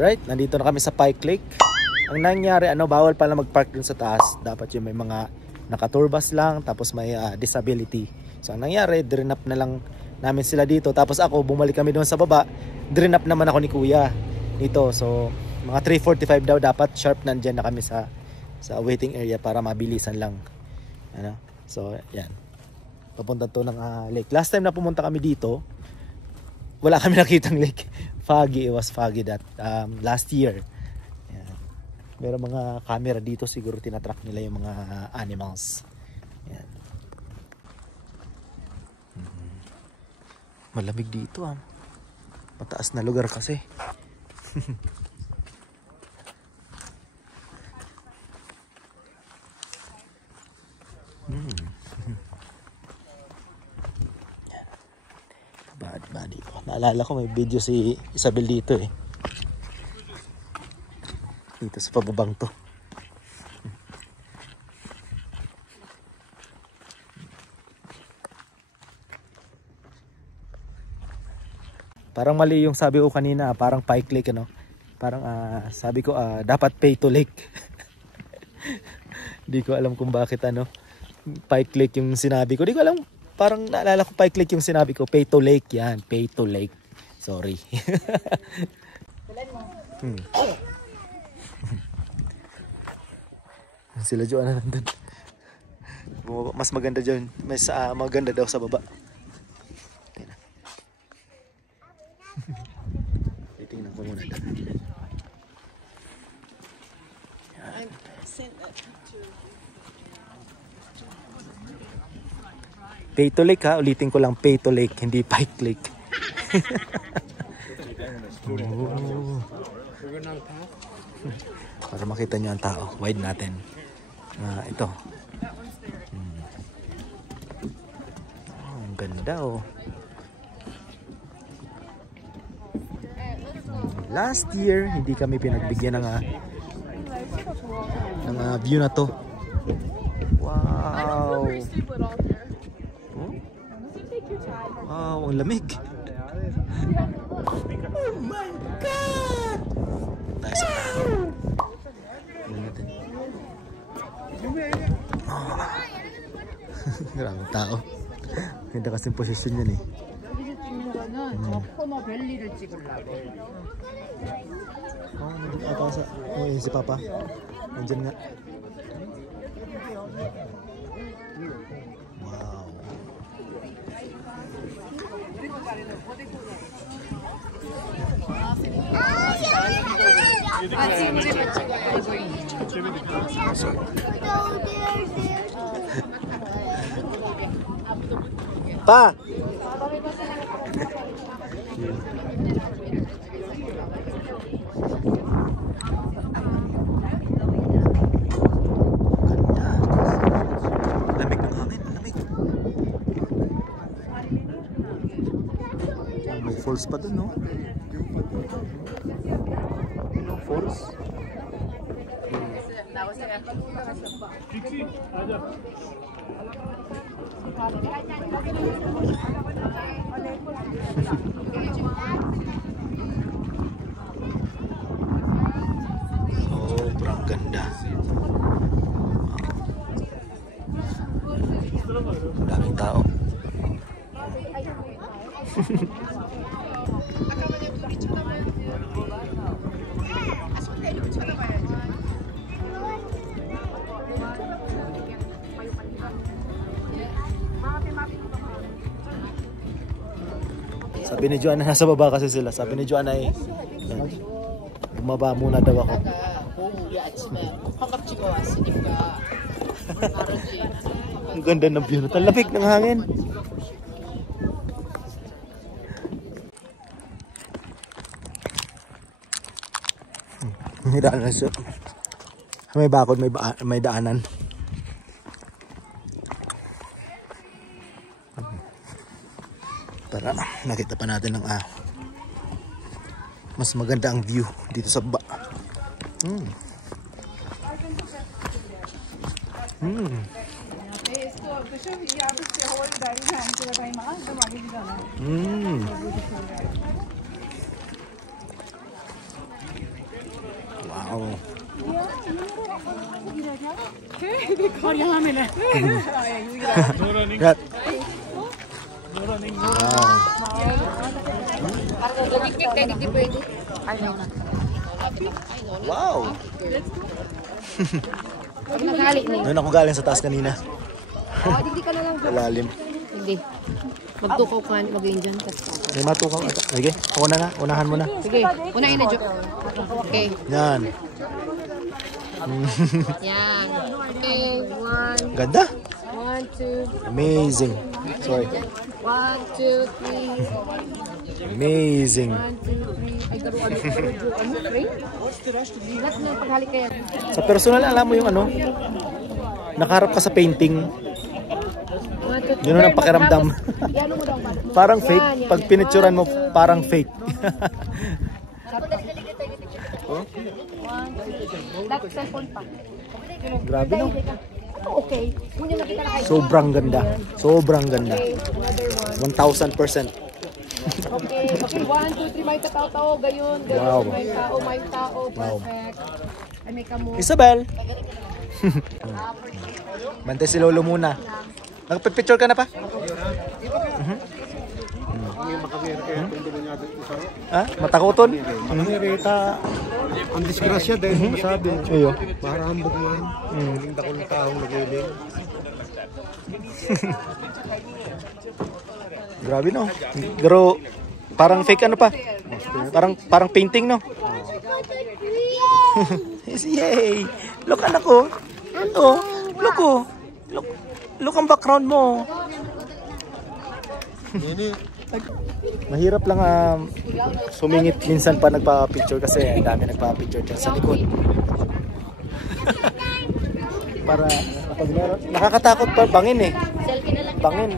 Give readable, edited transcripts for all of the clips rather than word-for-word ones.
Alright, nandito na kami sa Pike Lake. Ang nangyari, bawal pala mag-park dun sa taas. Dapat yung may mga nakaturbas lang, tapos may disability. So ang nangyari, drain up na lang namin sila dito. Tapos ako, bumalik kami doon sa baba. Drain up naman ako ni Kuya dito. So mga 3:45 daw dapat sharp nandyan na kami sa waiting area para mabilisan lang. So yan. Papunta to ng lake. Last time na pumunta kami dito, wala kami nakitang lake. Foggy, it was foggy that last year. Yan. Meron mga camera dito, siguro tinatrack nila yung mga animals. Yan. Malamig dito mataas na lugar kasi. Bad body ko. Naalala ko may video si Isabel dito dito sa pababang to. Parang mali yung sabi ko kanina, parang Pike Lake Parang sabi ko dapat pay to lake. Di ko alam kung bakit Pike Lake yung sinabi ko. Di ko alam. Parang naalala ko Pike Lake yung sinabi ko. Pay to lake yan. Pay to lake. Sorry. Sila Joanna nandun. Mas maganda dyan. Mas maganda daw sa baba. Titingnan ko muna dyan. Pay to lake ulitin ko lang, pay to lake, hindi Pike Lake. Para makita nyo ang tao, wide natin. Ito. Ang ganda Last year, hindi kami pinagbigyan ng view na to. Wow. Wow, ang lamig. Oh my God! Nice. Maraming tao. Ganda kasing posisyon yan si Papa. Nandiyan nga. Wow. Pa. Lamig ng hangin, lamig. May falls pa dun, Falls. Sobrang ganda. Daming tao. Sabi ni Joanna, nasa baba kasi sila. Sabi ni Joanna bumaba muna daw ako. Ang ganda ng view. Talamig ng hangin. May daanan siya. May bakod, may daanan. Para nakita pa natin ng mas maganda ang view dito sa baba. Gat. Wow. Noon ako galing sa taas kanina. Hindi ka na lang. Lalim. Hindi. Magtukaw ka, mag-in dyan. May matukaw ata. Sige, una na. Unahan mo na. Sige, unahin na, Jo. Okay. Yan. Yan. Okay, one. Ganda. 1, 2. Amazing. Sorry. 1, 2, 3. Amazing. 1, 2, 3. Ay, garuan. Ano? 3? Lahat na paghalik kaya. Sa personal, alam mo yung ano? Nakaharap ka sa painting. Yun ang pakiramdam. Parang fake. Pag pinitsuran mo, parang fake. Grabe no? Okay. Sobrang ganda. Sobrang ganda. 1000%. Okay, 1, 2, 3, may katao-tao, gayon, Wow. may tao, perfect. Ay, may kamo. Isabel! Bantay si Lolo muna. Nagpipicture ka na pa? Ha? Matakuton? Rita, ang disgrasya dahil masabi. Iyo. Marambog mo. Hindi ako ng taong nagiling. Grabe no. Pero parang fake ano pa? Parang painting no. Yay! Look anak ko. Oh, look oh. Look ang background mo. Mahirap lang sumingit minsan pa nagpa-picture kasi ang dami nagpa-picture dyan sa likod. Para kapag meron, nakakatakot pa bangin eh. Selfie na lang. Bangin.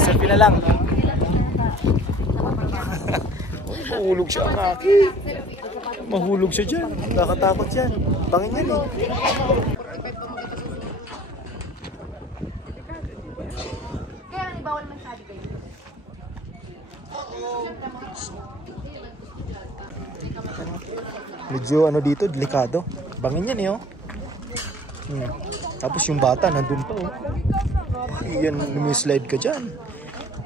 Selfie na lang. Mahulog siya ang aki. Mahulog siya dyan. Nakakatakot yan. Bangin yan eh. Kaya nga bawal man sabi kayo. Medyo ano dito, delikado. Bangin yan eh oh. Tapos yung bata nandun pa oh. Yan, lumislide ka dyan.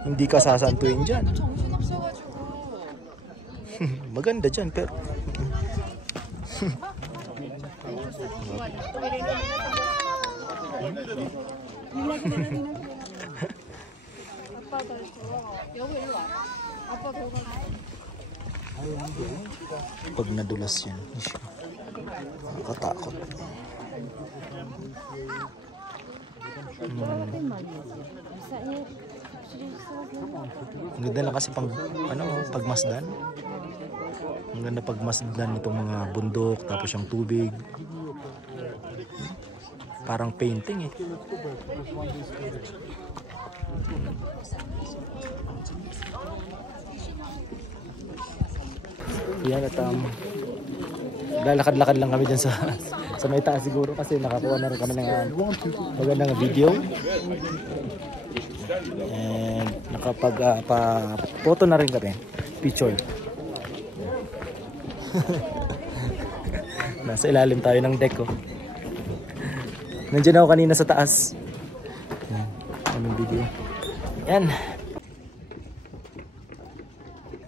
Hindi ka sasantuin dyan. Maganda dyan pero pag nadulas yan, nakatakot. Ang ganda lang kasi pang pagmasdan. Ang ganda pagmasdan nitong mga bundok tapos yung tubig. Parang painting eh. Yan at lalakad-lakad lang kami dyan sa may taas siguro kasi nakakuha na rin kami ng magandang video. And nakapag-photo na rin kami. Picture. Nasa ilalim tayo ng deck ko. Nandiyan ako kanina sa taas. Yan. Aming video. Yan.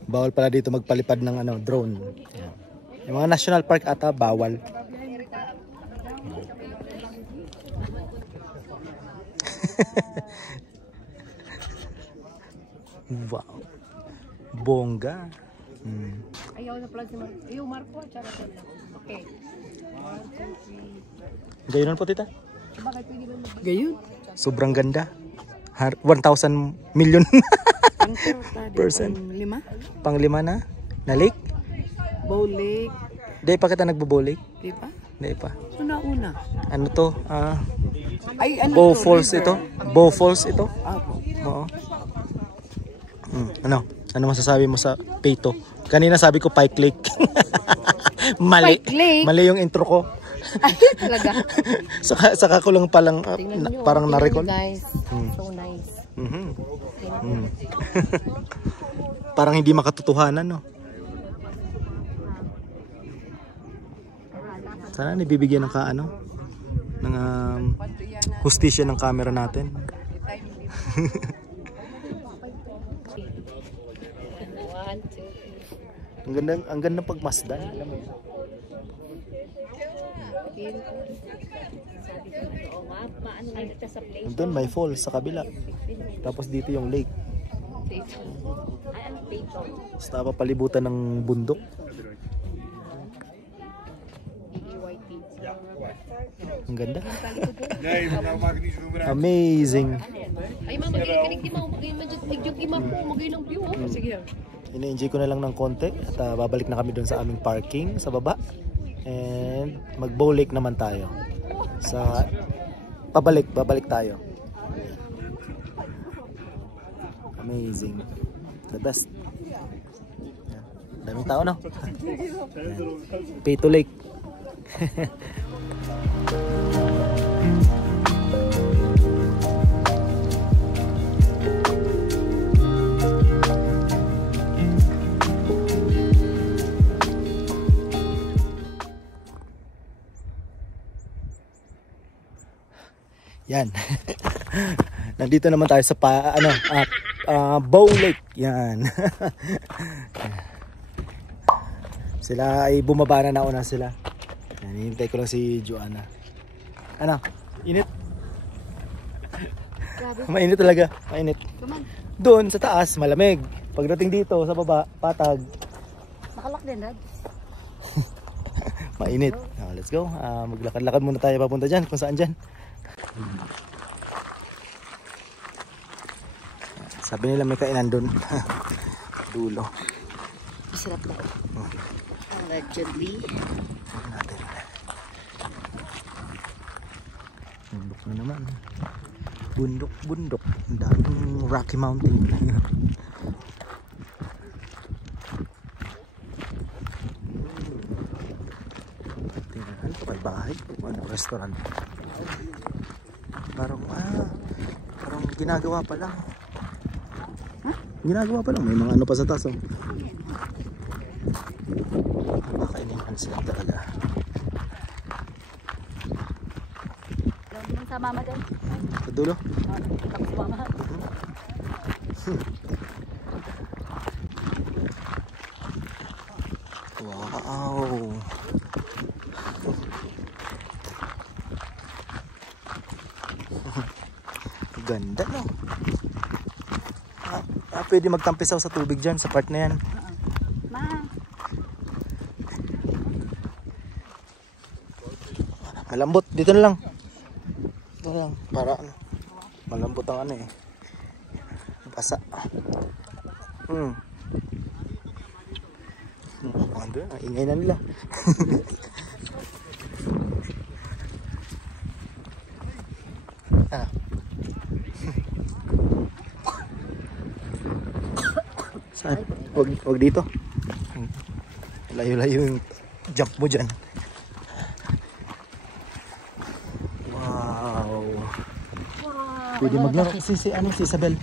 Bawal pala dito magpalipad ng drone. Yan. Yung mga national park ata bawal. Wow. Bongga. Ayaw na pala si Marco. Ayaw Marco. Okay. 1, 2, 3. Gayunan po tita. Bakit pwede ba mag- Gayon. Sobrang ganda. 1,000 million person. 5? Pang-5 na. Na lake? Bow Lake. Di pa kita nagbo-bow-lake? Di ba? Di pa. Una. Ano to? Ay, ano Bow to? Falls River. ito? Bow Falls ito? Apo. Oo. Ano? Ano masasabi mo sa Peto? Kanina sabi ko Pike Lake. Mali. Pike Lake? Mali yung intro ko. Ay, talaga. Saka ko lang palang Tingnan nyo. parang Tingnan na-recall. nyo, guys. So nice. Parang hindi makatotohanan, no? Sana nabibigyan ng ng hustisya ng camera natin. Ang ganda pagmasdan. Doon may falls sa kabila. Tapos dito yung lake. Basta papalibutan ng bundok. Ang ganda. Amazing. Ay, mama, kanig di mo magay ng view. Sige. Ina-enjoy ko na lang ng konti at babalik na kami doon sa aming parking sa baba. And mag-bow lake naman tayo. Sa babalik tayo. Amazing. The best. Daming tao, no? Pito Lake. Yan. Nandito naman tayo sa Bow Lake. Yan. Sila ay bumaba na, nauna sila. Hinihintay ko lang si Joanna. Ano? Init? Mainit talaga. Mainit. Doon sa taas, malamig. Pagdating dito sa baba, patag. Nakalak din, Dad. Mainit. Let's go. Maglakad-lakad muna tayo papunta dyan. Kung saan dyan. Sabi nila may kainan doon. Dulo. Masarap daw. Allegedly. Natin. Bundok na naman. Bundok. Ang daming Rocky Mountain. Tingnan ito kay bahay. Ano, restaurant. Parang ginagawa pa lang. Ginagawa pa lang. May mga ano pa sa taas. Oh. Makainihan sila talaga. Sa mama doon. Sa dulo? Tapos mama. Wow. Ganda, no? Pwede magtampisaw sa tubig dyan sa part na yan. Malambot, dito na lang. Dito na lang, para ano. Malambot ang ano eh. Basa. Andun, ang ingay na nila. Saan? Wag dito. Layo-layo yung jump mo dyan. Wow. Pwede maglaro si Isabel.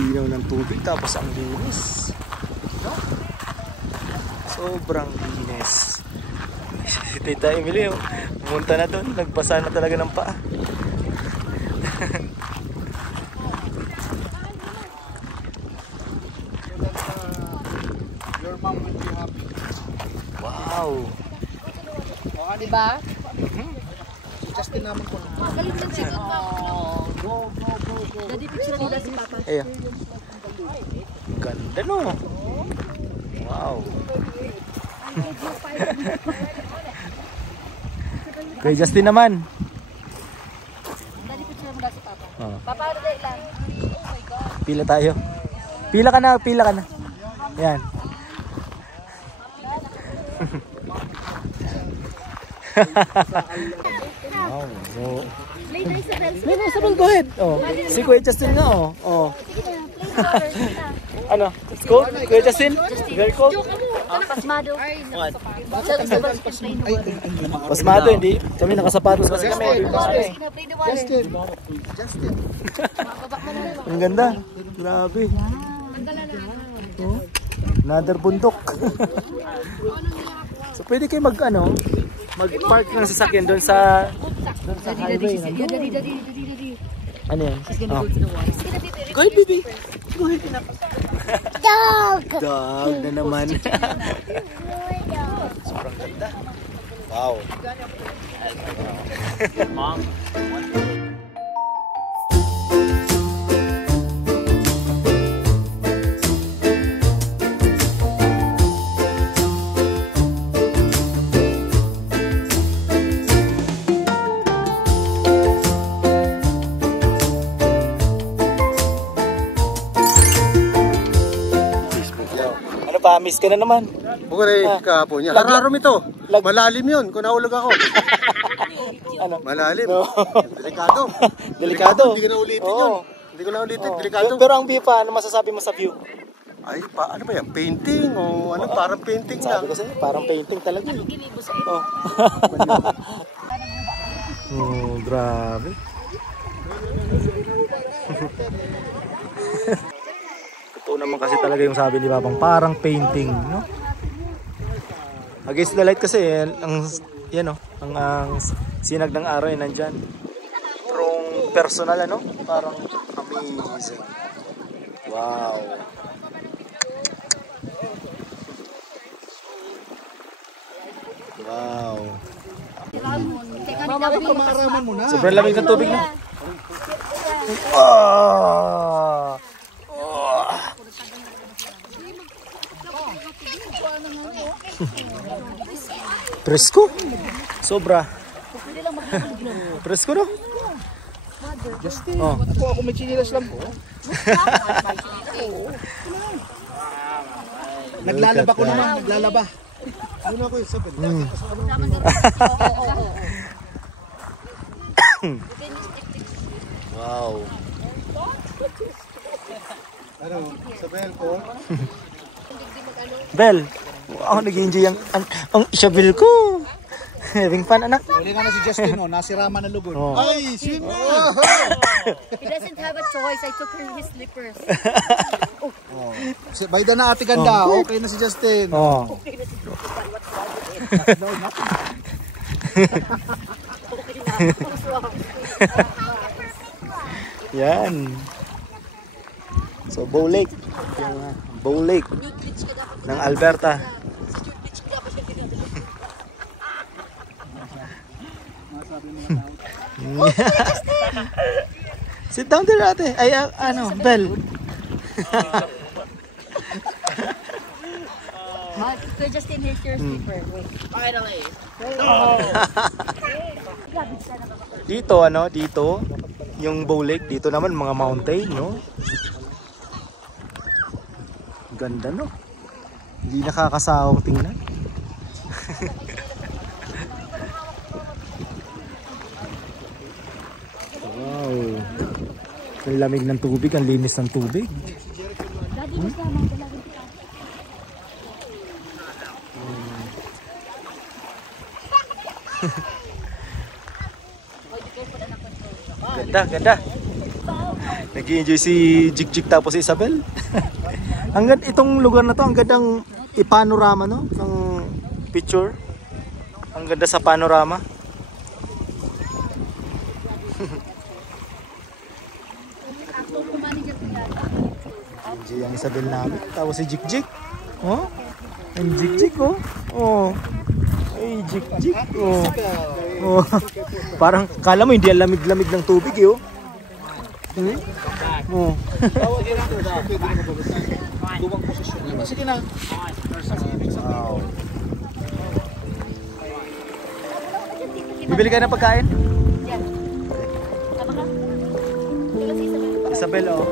Ilaw ng tubig tapos ang linis. Sobrang linis. Si Tita Emily pumunta na doon, nagbasa na talaga ng paa. Your mom will be happy. Wow. Diba? Justin naman ko. Magaling ng sigot pa. Go. Daddy, picture nila si Papa. Ayan. Ganda, no? Wow. Kay Justin naman. Daddy, picture nila si Papa. Oh. Papa, ano na ilan? Oh my God. Pila tayo. Pila ka na. Ayan. Wow. So, Play na Isabel. Isabel, go ahead. Oh, si Kuya Justin nga, oh. Sige na, play na. Ano? Cold? Kuya Justin? Very cold? Pasmado. What? Plain Pasmado, hindi. Kami nakasapatos kasi kami. Justin. Ang ganda. Grabe. Oh, another bundok. So pwede kayo mag-park ng sasakyan doon sa highway. Ano yan? Oh. Go ahead, baby. Go ahead. Dog! Dog na naman. Sobrang ganda. Wow. Mom. Miss ka na naman. Huwag rin kahapon niya. Hararom ito. Malalim yun. Kung nahulog ako. Ano? Malalim. No. Delikado. Delikado. Hindi ko na ulitin yun. Hindi ko na ulitin. Delikado. Pero ang view pa, ano masasabi mo sa view? Ay, ano ba yan? Painting o ano? Parang painting lang. Sabi ko sa'yo, parang painting talaga. Oh. Oh, grabe. Totoo naman kasi talaga yung sabi ni Babang, parang painting, no? Against the light kasi, ang sinag ng araw ay nandyan. From personal, ano? Parang amazing. Wow. Wow. Sobrang lamig ng tubig na. Ah! Presko? Sobra. Presko, no? Justin, ako may chinilas lang po. Naglalaba ko naman, naglalaba. Doon ako yung sabi. Wow. Ano, sabihin ko? Bel, ako nag-enjoy ang isabel ko. Having fun, anak. Uli nga na si Justin, nasirama na lugod. Oh. Ay, sweet! He doesn't have a choice. I took his slippers. Bayda na ate ganda, okay na si Justin. Oh. Yan. So, Bow Lake. Bow Lake ng Alberta. Sit down there, ate. Ay, Bel. Kuya Justin, here's your slipper. Wait. Finally. Dito, dito, yung Bow Lake, dito naman mga mountain, no? Ganda, no? Hindi nakakasawang tingnan. Wow. Ang lamig ng tubig, ang linis ng tubig. Ganda, ganda. Nag-i-enjoy si Jik tapos si Isabel. Itong lugar na to, ang gandang ipanorama, no? Ng picture. Ang ganda sa panorama. Enjoy ang Isabel namin. Tapos si Jik. Oh? Ang Jik, oh. Oh. Ay, Jik. Oh. Oh. Parang kala mo hindi ang lamig-lamig ng tubig, eh, oh. Oh. Sige na. Wow. Bibili ka ng pagkain? Yan. Tama ka? Isabel, oh.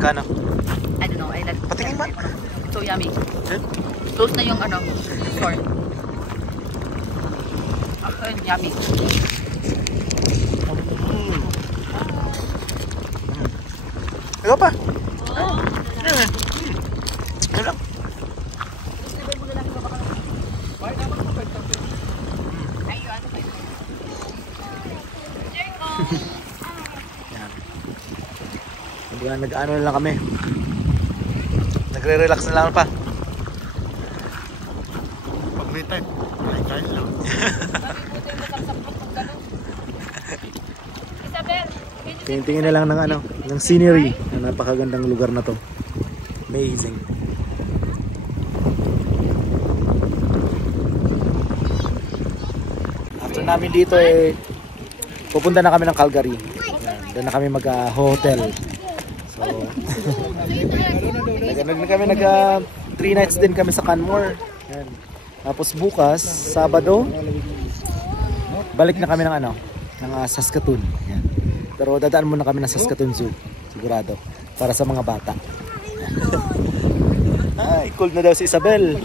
Magkano? I don't know. I like Patingin man. So yummy. Yan. Close na yung ano, store. Yummy. Ikaw pa. Ano lang. Yan. Nag-ano na lang kami. Nagre-relax na lang pa. Pag may time, kain lang. Tingin na lang ng ano, ng scenery na napakagandang lugar na to. Amazing. After namin dito pupunta na kami ng Calgary. Doon na kami mag-hotel. So, kami 3 nights din kami sa Canmore. Yan. Tapos bukas, Sabado, balik na kami ng Saskatoon. Yan. Pero dadaan muna kami ng Saskatoon Zoo, sigurado, para sa mga bata. Ay, cool na daw si Isabel.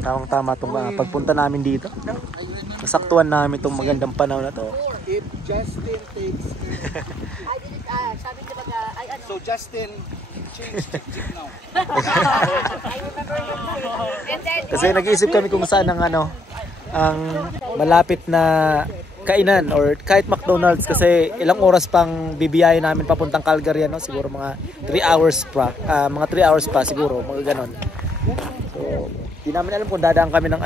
Tamang-tama itong pagpunta namin dito. Nasaktuhan namin itong magandang panahon na to. If Justin takes sabi niya baga, ay ano. So Justin, change Chick now. I remember him. And then, Kasi nag-iisip kami kung saan ang malapit na kainan or kahit McDonald's, kasi ilang oras pang bibiyahe namin papuntang Calgary, siguro mga 3 hours pa, mga 3 hours pa siguro, mga ganon. So, di namin alam kung dadaan kami ng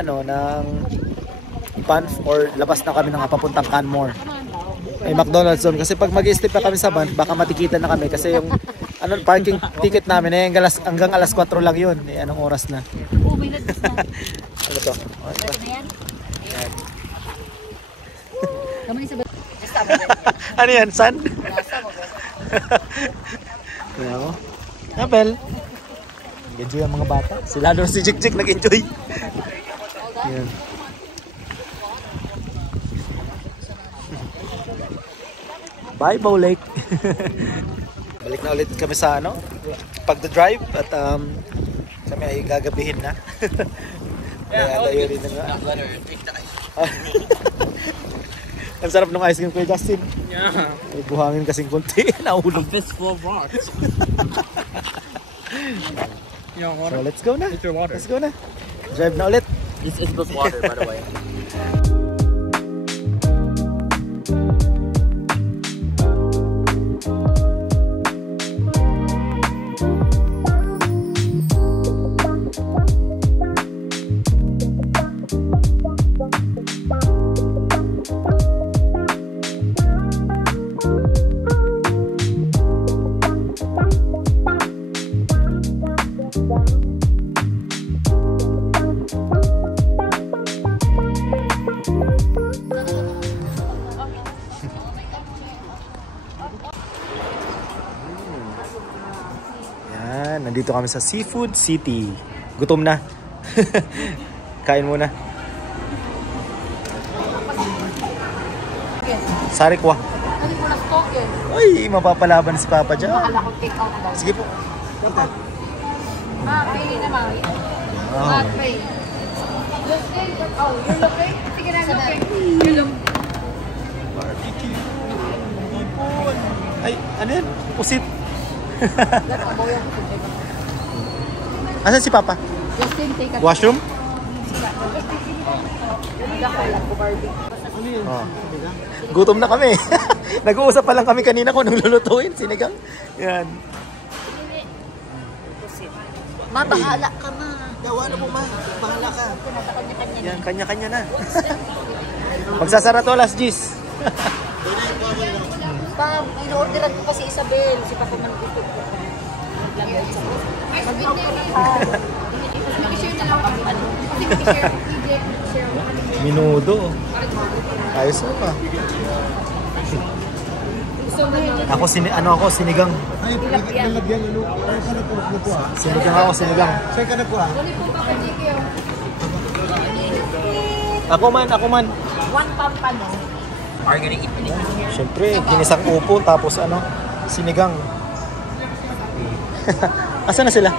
Banff or labas na kami ng papuntang Canmore. May McDonald's doon kasi pag mag-i-stay pa kami sa Banff, baka matikitan na kami kasi yung parking ticket namin hanggang alas 4 lang yun. Anong oras na? oh, may lagos na. Ano to? Ano yan? Ayan. Naman isa ba? Ano yan? San? Kaya mo? Abel. Nag-enjoy ang mga bata. Sila doon si Jik nag-enjoy. Ayan. Bye, Bow Lake. Balik na ulit kami sa pagda-drive at kami ay gagabihin na. Kaya rin na nga. Ang sarap ng ice cream ko, Justin. Yeah. May buhangin kasing konti. Nahulog. Fistful of rocks. So let's go na. It's your water. Let's go na. Drive na ulit. This is Isabel's water, by the way. Nandito kami sa Seafood City. Gutom na. Kain muna. Sarikwa. Hindi ko na-stock eh. Ay, mapapalaban si Papa dyan. Akala ko take out daw. Sige po. Pay naman. Wow. Pay. Justin, oh, you're looking? Sige na, looking. You're looking. Barbecue. Ipon. Ay, ano yan? Pusit. Asan si Papa? Justin, take a Washroom? barbecue. Oh. Gutom na kami. Nag-uusap pa lang kami kanina kung anong lulutuin. Sinigang. Yan. sit. Ma, bahala ka, ma. Wala po, ma. Bahala ka. Kanya-kanya Yan, kanya-kanya na. Magsasara to alas 10. Pa, in-orderan ko kasi Isabel. Si Papa man gusto ko. Minudo. Ayos mo pa. Ako sinigang. Ay, nalagyan ano. Ay, ka nagkuha. Sinigang ako, sinigang. Saan ka nagkuha? Ako man. One pampano. Siyempre, ginisang upo, tapos sinigang. Asan na sila?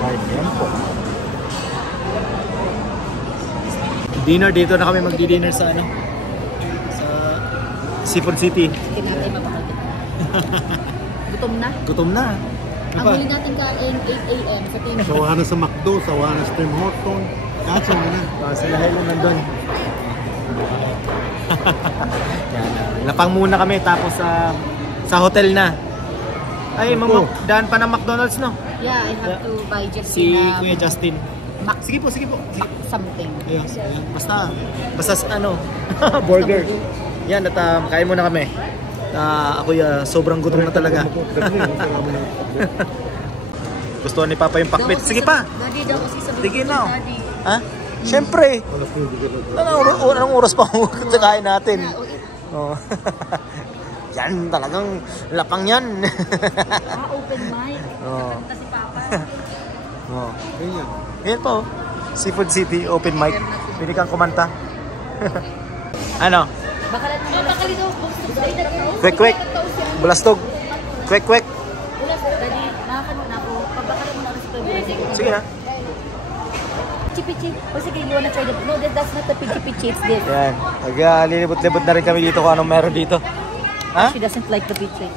Ay, yan po. Dinner dito na kami magdi-dinner sa sa Seafood City. Sige natin mapakagit. Gutom na. Gutom na. Ang huli natin kain 8 a.m. sa team. Sawa na sa McDo, sawa na sa Tim Horton. Kaso mo na. Sila Helen nandun. Yan, lapang muna kami tapos sa hotel na. Ay, daan pa ng McDonald's, no? Yeah, I have to buy just Si Kuya Justin. Mac Sige po. something. Ayun. Basta burger. Yan, at kain muna kami. Ako sobrang gutom na talaga. Gusto ni Papa yung pakbit. Sige pa. Daddy daw kasi sabi Sige ko, na. Daddy. Ha? Siyempre. Anong oras pa kain natin? Oh. Yan, talagang lapang yan. Open mic. Oh. Kanta si Papa. Oh. Yan po. Seafood City, open mic. Pwede kang kumanta. Ano? Bakalan mo. Bakalan daw. Kwek. Bulastog. Kwek. Daddy, nakakano na ako. Pabakalan mo na ako sa pwede. Sige na. Pichi-pichi. O sige, you wanna try the... No, that's not the pichi-pichi. It's this. Yan. Lilibot-libot na rin kami dito kung anong meron dito. Ha? She doesn't like the pichi.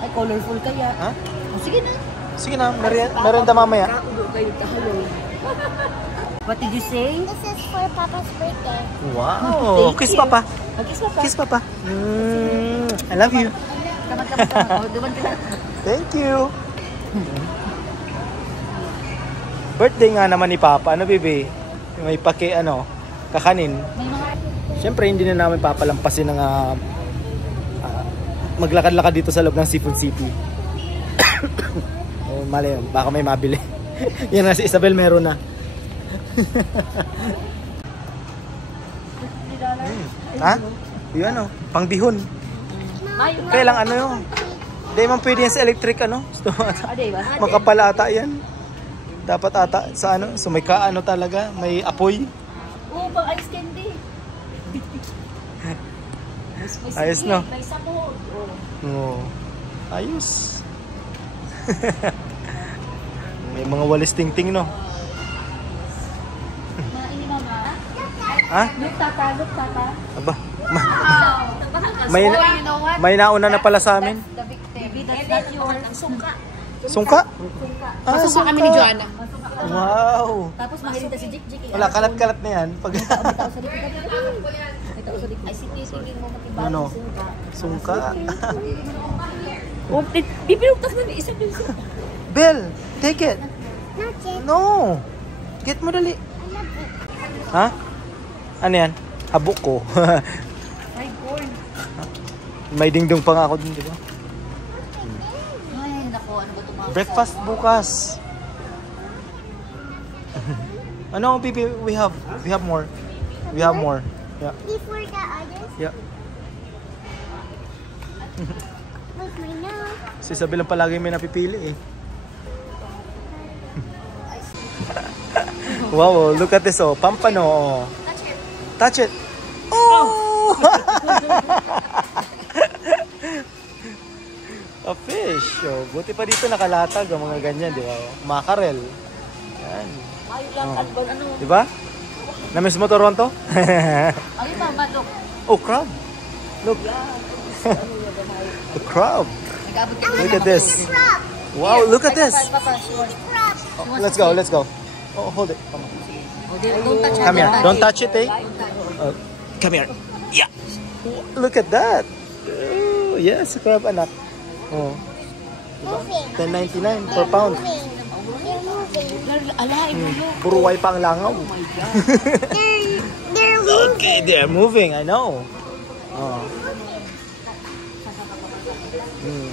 Ay, colorful kaya. Ha? O sige na. Sige na, merenda mamaya. Kaulo kayo kahalo. What did you say? This is for Papa's birthday. Wow. Thank Kiss you. Papa. Kiss Papa. Kiss Papa. I love you. Kamad. O, duman ka na. Thank you. Birthday nga naman ni Papa. Ano, bebe? May kakanin. May mga... Siyempre, hindi na namin papalampasin ng maglakad-lakad dito sa loob ng Seafood City. Mali yun. Baka may mabili. Yan na, si Isabel meron na. Ha? Yun pangbihon. Kailang yun. Hindi man pwede yan sa electric Makapal ata yan. Dapat ata sa so may talaga, may apoy. Oo, pang ice candy. Ayos, no? May sabon. Oo. Ayos. May mga walis ting-ting, no? Maini mama. Ha? Look tata. Aba, may nauna na pala sa amin. The victim. That's yours. Sungka. Sungka? Masuka kami ni Joanna. Wow. Tapos magaling ta si Jik. Wala, kalat-kalat na yan. May tao sa likod. Ay, sige mo makibalik. Ano? Sungka. Oh, bibinugtas na ni isa din. Bell, take it. Not yet. No. Get mo dali. Ha? Ano yan? Habok ko. Fried corn. May dingdong pa nga ako dun, di ba? Ay, nako, ano ba ito mga... Breakfast bukas. Ano, Bibi? We have more. We have more. Yeah. Before the others, Yeah. like my nose. Si Isabel ang palagi may napipili eh. Wow, look at this pampano. Touch it. Oh! A fish. Buti pa dito nakalatag ang mga ganyan, di ba? Mackerel. Yan. Ayun lang, ano? Di ba? Na-miss mo Toronto? Ayun ba, look. Oh, crab. Look. The crab. Nag-abot ka Look at this. Wow, look at this. Papa, she wants... Oh, let's go. Oh, hold it. Come on. Don't touch Come here. Don't touch it, eh. Come here. Yeah. Look at that. Oh, yes, crab anak. Oh, Moving. 10.99 per pound. Moving. They're moving. Ala, Puro wipe ang langaw. They're moving. Okay, they're moving. I know. Oh. Hmm.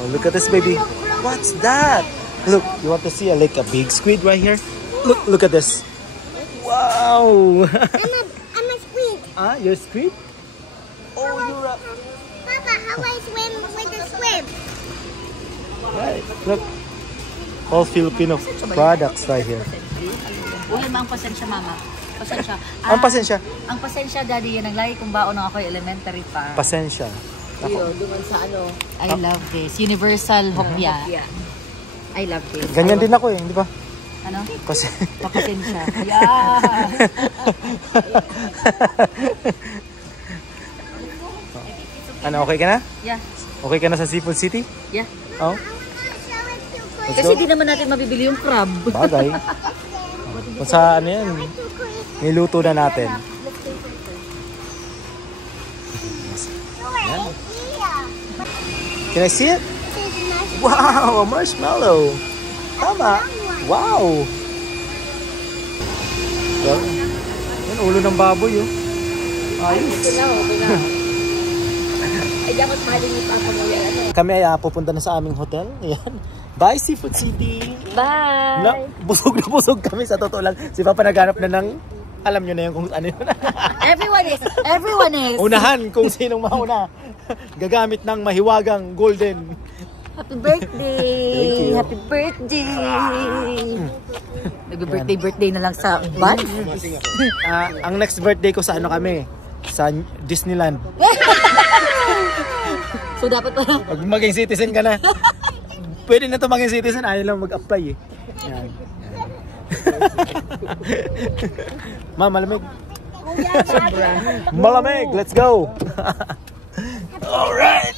Oh, look at this baby. What's that? Look, you want to see like a big squid right here? Look at this. Wow. I'm a squid. Ah, you're a squid? Oh, you're a... Papa, how I swim with the swim? Right. Look. All Filipino products right here. Uy, ang pasensya, mama. Pasensya. Ang pasensya. Ang pasensya, daddy, yan ang lagi kong baon nung ako elementary pa. Pasensya. Yun, duman sa ano. I love this. Universal hopya. I love this. Ganyan din ako eh, di ba? Ano? Kasi... Papasensya. Yeah. Ano, okay ka na? Yeah. Okay ka na sa Seafood City? Yeah. Oh? Let's Kasi go. di naman natin mabibili yung crab. Bagay. Kung sa ano yan, niluto na natin. Can I see it? Wow, a marshmallow. Tama. Wow. Well, yan, ulo ng baboy oh. Ayos. Ay, dapat mahalin yung papa mo yan. Kami ay pupunta na sa aming hotel. Ayan. Bye, Seafood City. Bye! Na busog kami sa totoo lang. Si Papa naghanap na ng, alam nyo na yun kung ano yun. Everyone is. Unahan kung sinong mauna. Gagamit ng mahiwagang golden. Happy birthday! Thank you. Happy birthday! Nag-birthday na lang sa van? Ang next birthday ko sa ano kami? Sa Disneyland. So dapat pa lang. Pag maging citizen ka na. Pwede na ito maging citizen. Ayaw lang mag-apply eh. Yan. Ma, malamig. Malamig. Let's go. Alright.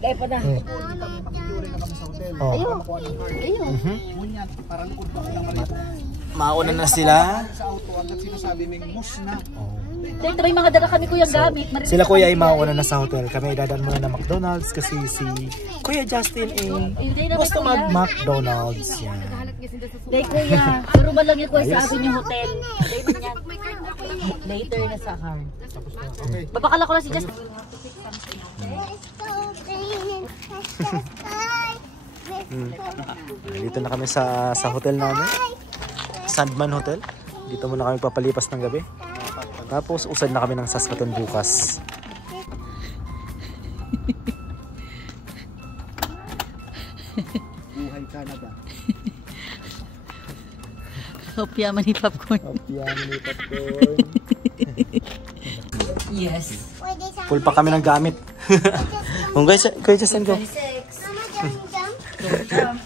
Dahil pa na. Oh. Ayun. Mauna na sila. Dahil may mga dala kami kuyang gamit. Sila kuya ay mauna na sa hotel. Kami ay dadan muna ng McDonald's kasi si Kuya Justin ay gusto mag-McDonald's. Yan. Dahil kuya, pero ba lang yung kuya sa akin yung hotel? Dahil man yan. Later na sa car. Babakala ko lang si Justin. Dito na kami sa hotel namin. Sandman Hotel. Dito muna kami papalipas ng gabi. Tapos usad na kami ng Saskatoon bukas. Buhay Canada. Hopya man ni popcorn. Yes. Full pa kami ng gamit. Kung guys, Justin go. 26. Mama, jump.